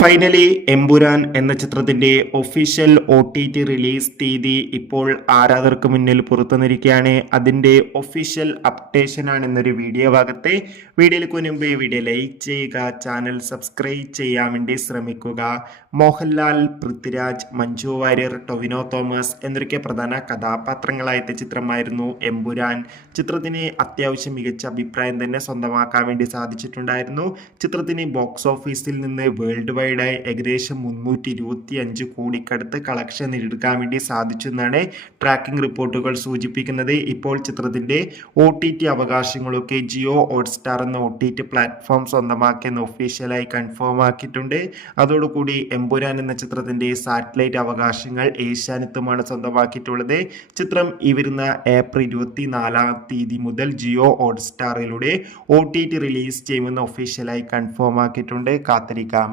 Finally Empuraan എന്ന ചിത്രത്തിന്റെ official OTT release തീയതി ഇപ്പോൾ ആരാധകർക്ക് മുന്നിൽ പുറത്തുവന്നിരിക്കുകയാണ്. അതിന്റെ ഒഫീഷ്യൽ അപ്ഡേഷൻ ആണ് എന്നൊരു വീഡിയോ ഭാഗത്തെ. വീഡിയോയിലേക്ക് മുൻപ് വീഡിയോ ലൈക്ക് ചെയ്യുക, ചാനൽ സബ്സ്ക്രൈബ് ചെയ്യാൻ വേണ്ടി ശ്രമിക്കുക. മോഹൻലാൽ, പൃഥ്വിരാജ്, മഞ്ജു വാര്യർ, ടൊവിനോ തോമസ് എന്നൊക്കെ പ്രധാന കഥാപാത്രങ്ങളായ ചിത്രമായിരുന്നു എമ്പുരാൻ. ചിത്രത്തിന് അത്യാവശ്യം മികച്ച അഭിപ്രായം തന്നെ സ്വന്തമാക്കാൻ വേണ്ടി സാധിച്ചിട്ടുണ്ടായിരുന്നു. ചിത്രത്തിന് ബോക്സ് ഓഫീസിൽ നിന്ന് വേൾഡ് വൈഡായി ഏകദേശം 325 കോടിക്കടുത്ത് കളക്ഷൻ നേടിയെടുക്കാൻ വേണ്ടി സാധിച്ചു എന്നാണ് ട്രാക്കിംഗ് റിപ്പോർട്ടുകൾ സൂചിപ്പിക്കുന്നത്. ഇപ്പോൾ ചിത്രത്തിന്റെ OTT അവകാശങ്ങളൊക്കെ ജിയോ ഹോട്ട്സ്റ്റാർ എന്ന OTT പ്ലാറ്റ്ഫോം സ്വന്തമാക്കിയെന്ന് ഒഫീഷ്യലായി കൺഫേം ആക്കിയിട്ടുണ്ട്. അതോടുകൂടി എമ്പുരാൻ എന്ന ചിത്രത്തിന്റെ സാറ്റലൈറ്റ് അവകാശങ്ങൾ ഏഷ്യാനെറ്റുമാണ് സ്വന്തമാക്കിയിട്ടുള്ളത്. ചിത്രം ഈ വരുന്ന ഏപ്രിൽ 24 തീയതി മുതൽ ജിയോ ഹോട്ട്സ്റ്റാറിലൂടെ OTT റിലീസ് ചെയ്യുമെന്ന് ഒഫീഷ്യലായി കൺഫേം ആക്കിയിട്ടുണ്ട്. കാത്തിരിക്കാം.